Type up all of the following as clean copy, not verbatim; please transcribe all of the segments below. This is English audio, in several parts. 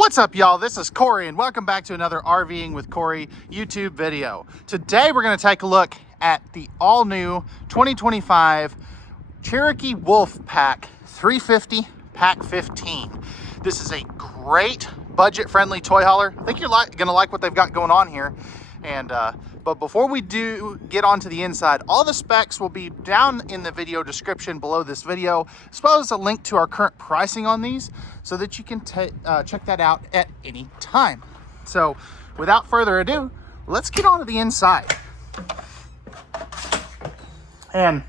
What's up, y'all? This is Cory, and welcome back to another RVing with Cory YouTube video. Today, we're going to take a look at the all-new 2025 Cherokee Wolf Pack 350 Pack 15. This is a great budget-friendly toy hauler. I think you're going to like what they've got going on here. And but before we do get onto the inside, all the specs will be down in the video description below this video, as well as a link to our current pricing on these, so that you can check that out at any time. So without further ado, let's get onto the inside. And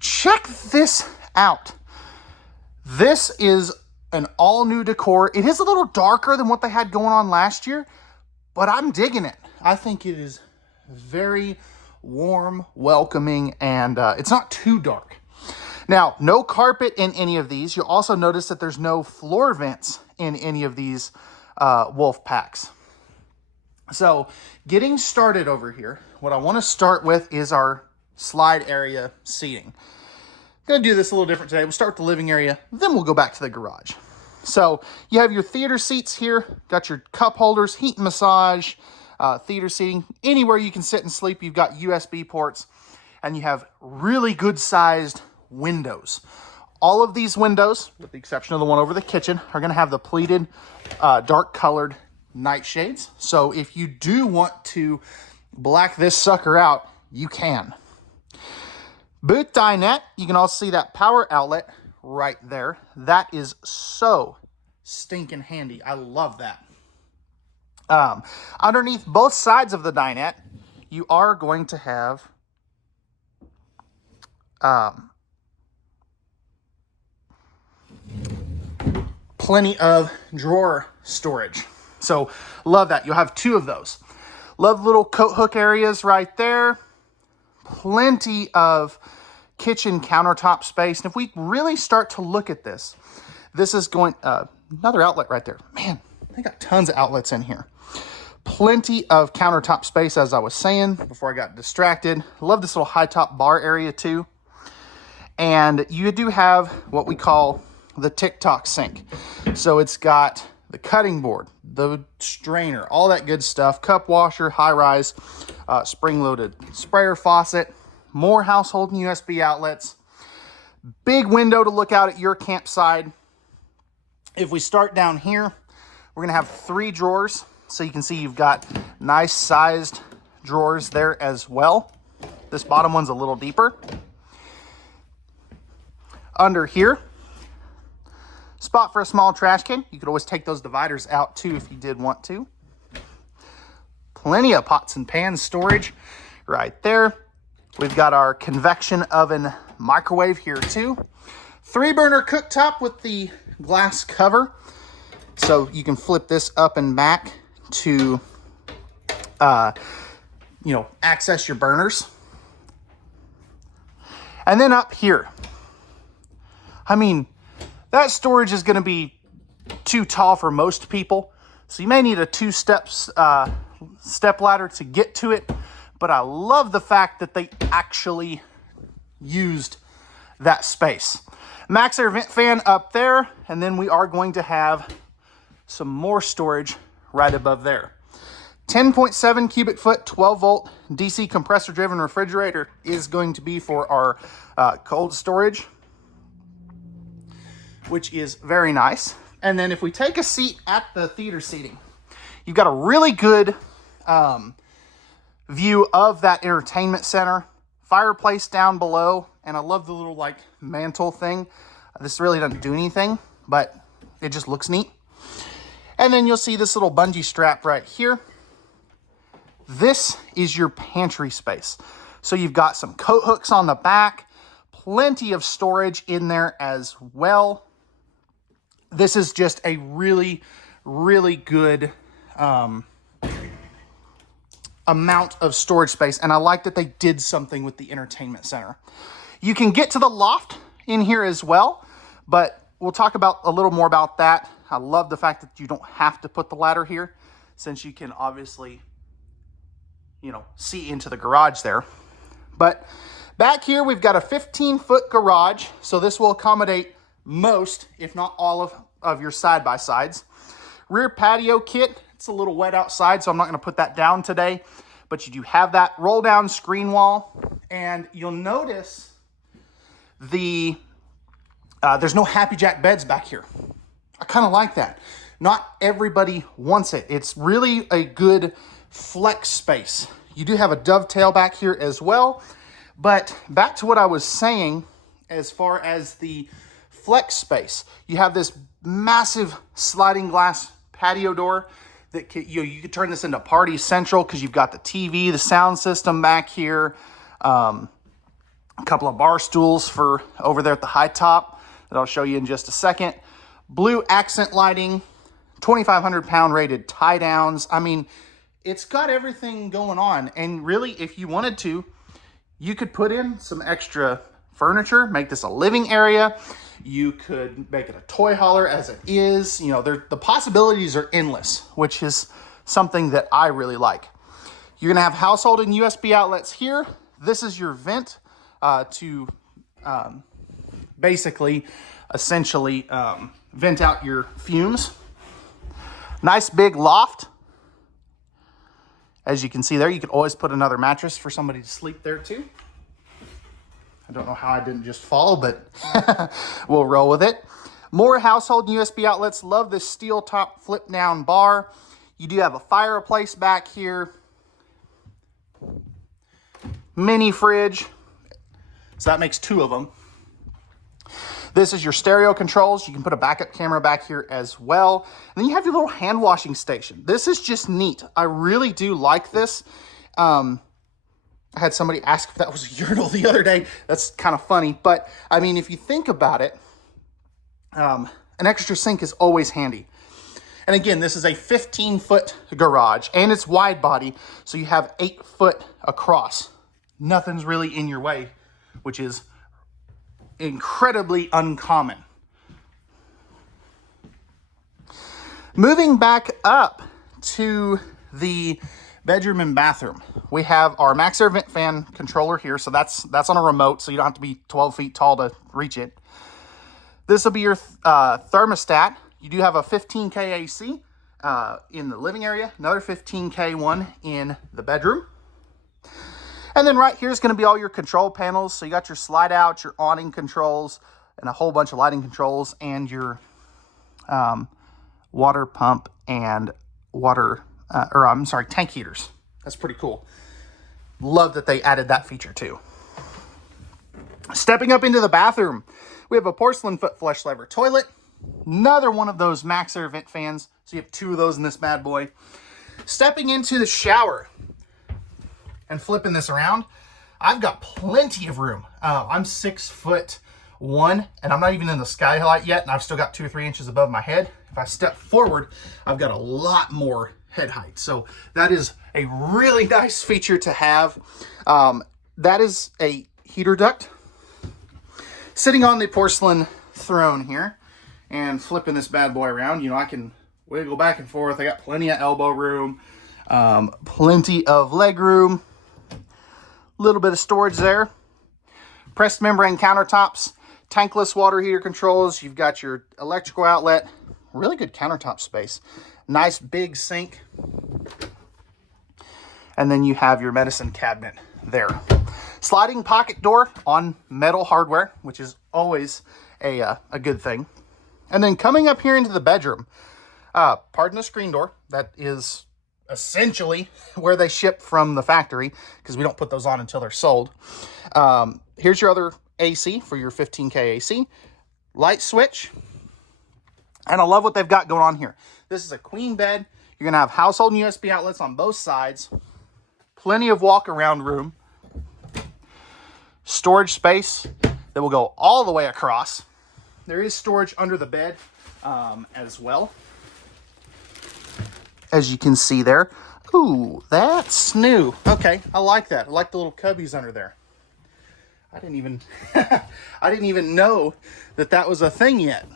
check this out. This is an all new decor. It is a little darker than what they had going on last year, but I'm digging it. I think it is very warm, welcoming, and it's not too dark. Now, no carpet in any of these. You'll also notice that there's no floor vents in any of these Wolf Packs. So, getting started over here, what I want to start with is our slide area seating. I'm going to do this a little different today. We'll start with the living area, then we'll go back to the garage. So, you have your theater seats here, got your cup holders, heat and massage, theater seating. Anywhere you can sit and sleep, you've got USB ports, and you have really good sized windows. All of these windows, with the exception of the one over the kitchen, are going to have the pleated dark colored nightshades. So if you do want to black this sucker out, you can. Booth dinette, you can also see that power outlet right there. That is so stinking handy. I love that. Underneath both sides of the dinette, you are going to have plenty of drawer storage. So love that. You'll have two of those. Love little coat hook areas right there. Plenty of kitchen countertop space. And if we really start to look at this, this is going, another outlet right there. Man, they got tons of outlets in here. Plenty of countertop space, as I was saying before I got distracted. Love this little high top bar area too. And you do have what we call the TikTok sink. So it's got the cutting board, the strainer, all that good stuff, cup washer, high rise, spring-loaded sprayer faucet, more household and USB outlets, big window to look out at your campsite. If we start down here, we're gonna have 3 drawers. So you can see you've got nice sized drawers there as well. This bottom one's a little deeper. Under here, spot for a small trash can. You could always take those dividers out too if you did want to. Plenty of pots and pans storage right there. We've got our convection oven microwave here too. 3-burner cooktop with the glass cover. So you can flip this up and back to, access your burners. And then up here, I mean, that storage is going to be too tall for most people. So you may need a 2-step step ladder to get to it. But I love the fact that they actually used that space. Max air vent fan up there. And then we are going to have some more storage right above there. 10.7 cubic foot, 12 volt DC compressor driven refrigerator is going to be for our cold storage, which is very nice. And then if we take a seat at the theater seating, you've got a really good view of that entertainment center, fireplace down below, and I love the little like mantle thing. This really doesn't do anything, but it just looks neat. And then you'll see this little bungee strap right here. This is your pantry space. So you've got some coat hooks on the back, plenty of storage in there as well. This is just a really, really good amount of storage space. And I like that they did something with the entertainment center. You can get to the loft in here as well, but we'll talk about a little more about that. I love the fact that you don't have to put the ladder here, since you can obviously, see into the garage there. But back here, we've got a 15-foot garage. So this will accommodate most, if not all of your side-by-sides. Rear patio kit. It's a little wet outside, so I'm not going to put that down today. But you do have that roll down screen wall. And you'll notice there's no Happy Jack beds back here. I kind of like that. Not everybody wants it. It's really a good flex space. You do have a dovetail back here as well. But back to what I was saying, as far as the flex space, you have this massive sliding glass patio door that you could turn this into party central because you've got the TV, the sound system back here, a couple of bar stools for over there at the high top that I'll show you in just a second. Blue accent lighting, 2,500 pound rated tie downs. I mean, it's got everything going on. And really, if you wanted to, you could put in some extra furniture, make this a living area. You could make it a toy hauler as it is. You know, the possibilities are endless, which is something that I really like. You're gonna have household and USB outlets here. This is your vent to basically, essentially vent out your fumes. Nice big loft. As you can see there, you could always put another mattress for somebody to sleep there too. I don't know how I didn't just fall, but we'll roll with it. More household USB outlets. Love this steel top flip down bar. You do have a fireplace back here. Mini fridge. So that makes two of them. This is your stereo controls. You can put a backup camera back here as well. And then you have your little hand washing station. This is just neat. I really do like this. I had somebody ask if that was a urinal the other day. That's kind of funny. But, I mean, if you think about it, an extra sink is always handy. And again, this is a 15-foot garage, and it's wide body, so you have 8 foot across. Nothing's really in your way, which is incredibly uncommon. Moving back up to the bedroom and bathroom, we have our Maxxair vent fan controller here. So that's on a remote, so you don't have to be 12 feet tall to reach it. This will be your thermostat. You do have a 15K AC in the living area, another 15K one in the bedroom. And then right here is going to be all your control panels. So you got your slide out, your awning controls, and a whole bunch of lighting controls, and your water pump and tank heaters. That's pretty cool. Love that they added that feature too. Stepping up into the bathroom, we have a porcelain foot flush lever toilet. Another one of those Maxxair vent fans. So you have 2 of those in this bad boy. Stepping into the shower and flipping this around, I've got plenty of room. I'm 6'1", and I'm not even in the skylight yet, and I've still got 2 or 3 inches above my head. If I step forward, I've got a lot more head height. So that is a really nice feature to have. That is a heater duct sitting on the porcelain throne here, and flipping this bad boy around. You know, I can wiggle back and forth. I got plenty of elbow room, plenty of leg room, a little bit of storage there. Pressed membrane countertops, tankless water heater controls. You've got your electrical outlet, really good countertop space. Nice big sink. And then you have your medicine cabinet there. Sliding pocket door on metal hardware, which is always a good thing. And then coming up here into the bedroom, pardon the screen door. That is essentially where they ship from the factory, because we don't put those on until they're sold. Here's your other AC for your 15K AC. Light switch. And I love what they've got going on here. This is a queen bed. You're going to have household and USB outlets on both sides. Plenty of walk-around room. Storage space that will go all the way across. There is storage under the bed as well, as you can see there. Ooh, that's new. Okay, I like that. I like the little cubbies under there. I didn't even know that was a thing yet.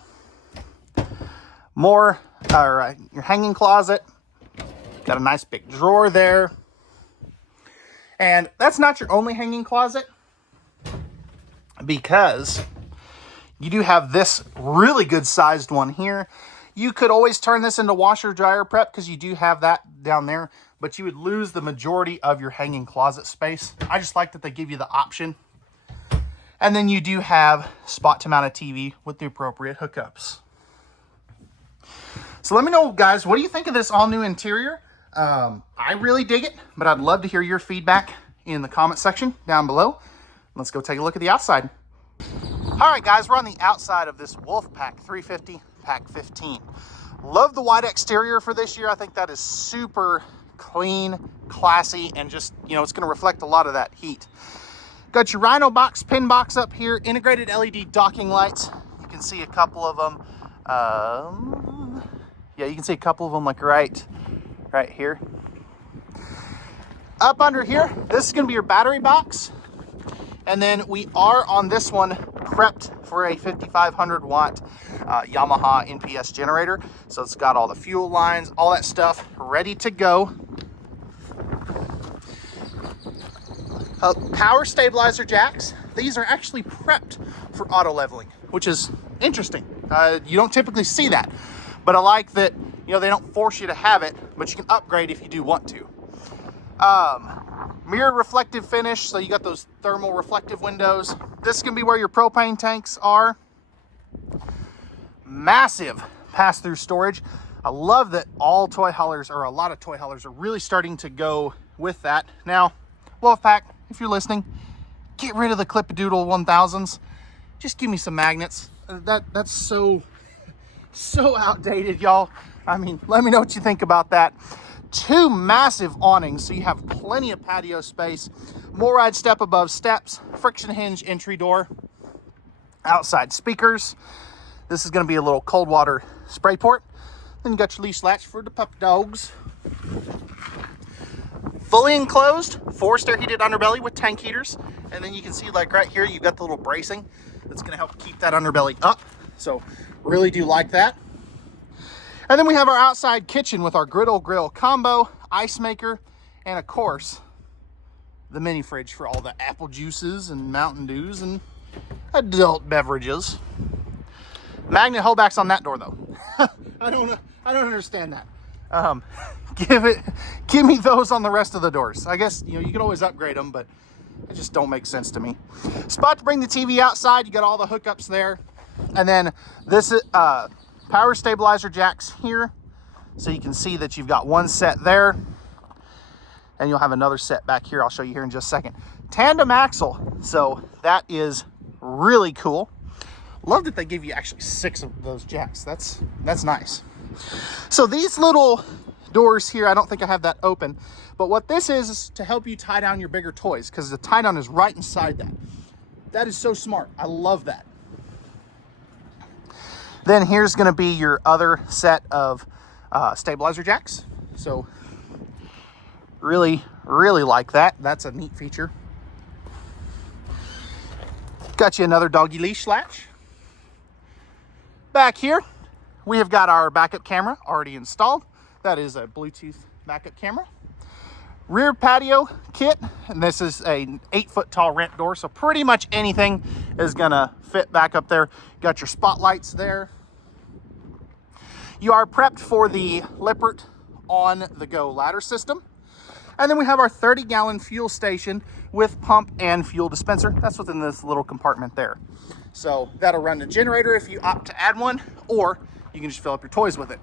More, your hanging closet. Got a nice big drawer there. And that's not your only hanging closet, because you do have this really good sized one here. You could always turn this into washer dryer prep because you do have that down there, but you would lose the majority of your hanging closet space. I just like that they give you the option. And then you do have spot to mount a TV with the appropriate hookups. So let me know, guys, what do you think of this all new interior? I really dig it, but I'd love to hear your feedback in the comment section down below. Let's go take a look at the outside. All right, guys, we're on the outside of this Wolf Pack 350 Pack 15. Love the white exterior for this year. I think that is super clean, classy, and just, you know, it's going to reflect a lot of that heat. Got your Rhino box, pin box up here, integrated LED docking lights. You can see a couple of them. Yeah, you can see a couple of them like right here. Up under here, this is going to be your battery box. And then we are on this one prepped for a 5,500 watt Yamaha NPS generator. So it's got all the fuel lines, all that stuff ready to go. Power stabilizer jacks. These are actually prepped for auto leveling, which is interesting. You don't typically see that, but I like that, you know, they don't force you to have it, but you can upgrade if you do want to. Mirror reflective finish, so you got those thermal reflective windows. This is gonna be where your propane tanks are. Massive pass-through storage. I love that all toy haulers, or a lot of toy haulers, are really starting to go with that. Now, Wolfpack, if you're listening, get rid of the Clip-A-Doodle 1000s. Just give me some magnets. That's so outdated, y'all. I mean, let me know what you think about that. Two massive awnings, so you have plenty of patio space. Moride step above steps, friction hinge entry door, outside speakers. This is going to be a little cold water spray port. Then you got your leash latch for the pup dogs. Fully enclosed, forced air heated underbelly with tank heaters. And then you can see, like right here, you've got the little bracing that's going to help keep that underbelly up. So really do like that. And then we have our outside kitchen with our griddle grill combo, ice maker, and of course, the mini fridge for all the apple juices and Mountain Dews and adult beverages. Magnet holdbacks on that door though. I don't understand that. Give me those on the rest of the doors. I guess, you know, you can always upgrade them, but it just don't make sense to me. Spot to bring the TV outside. You got all the hookups there. And then this is, power stabilizer jacks here, so you can see that you've got one set there, and you'll have another set back here. I'll show you here in just a second. Tandem axle, so that is really cool. Love that they give you actually 6 of those jacks. That's nice. So these little doors here, I don't think I have that open, but what this is to help you tie down your bigger toys, because the tie down is right inside that. That is so smart. I love that. Then here's going to be your other set of stabilizer jacks. So really like that. That's a neat feature. Got you another doggy leash latch. Back here, we have got our backup camera already installed. That is a Bluetooth backup camera. Rear patio kit, and this is a 8-foot tall ramp door, so pretty much anything is gonna fit back up there. Got your spotlights there. You are prepped for the Lippert on-the-go ladder system. And then we have our 30-gallon fuel station with pump and fuel dispenser. That's within this little compartment there. So that'll run the generator if you opt to add one, or you can just fill up your toys with it.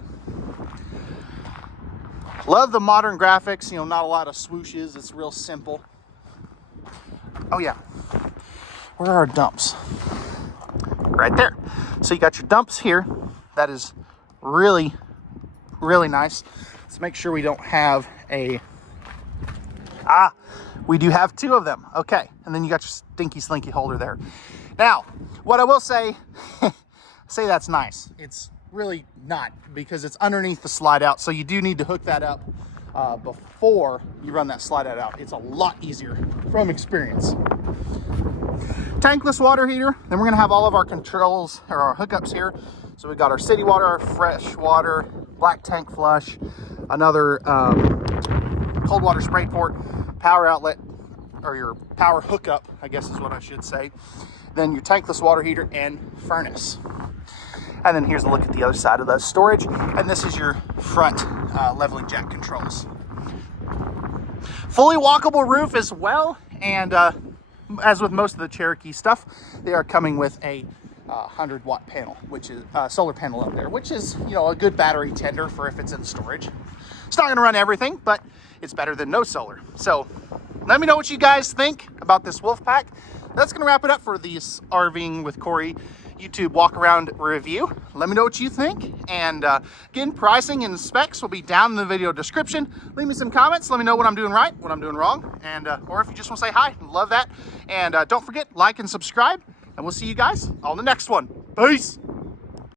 Love the modern graphics, you know, not a lot of swooshes. It's real simple. Oh yeah, where are our dumps? Right there. So you got your dumps here. That is really nice. Let's make sure we don't have a, we do have 2 of them. Okay, and then you got your stinky slinky holder there. Now, what I will say, say that's nice. It's really not, because it's underneath the slide out, so you do need to hook that up before you run that slide out. It's a lot easier from experience. Tankless water heater. Then we're gonna have all of our controls, or our hookups here. So we got our city water, our fresh water, black tank flush, another cold water spray port, power outlet, or your power hookup, I guess is what I should say. Then your tankless water heater and furnace. And then here's a look at the other side of the storage. And this is your front leveling jack controls. Fully walkable roof as well. And as with most of the Cherokee stuff, they are coming with a 100-watt panel, which is solar panel up there, which is, you know, a good battery tender for if it's in storage. It's not going to run everything, but it's better than no solar. So let me know what you guys think about this Wolf Pack. That's going to wrap it up for this RVing with Cory YouTube walk around review. Let me know what you think. And again, pricing and specs will be down in the video description. Leave me some comments. Let me know what I'm doing right, what I'm doing wrong. And or if you just want to say hi, love that. And don't forget, like and subscribe. And we'll see you guys on the next one. Peace.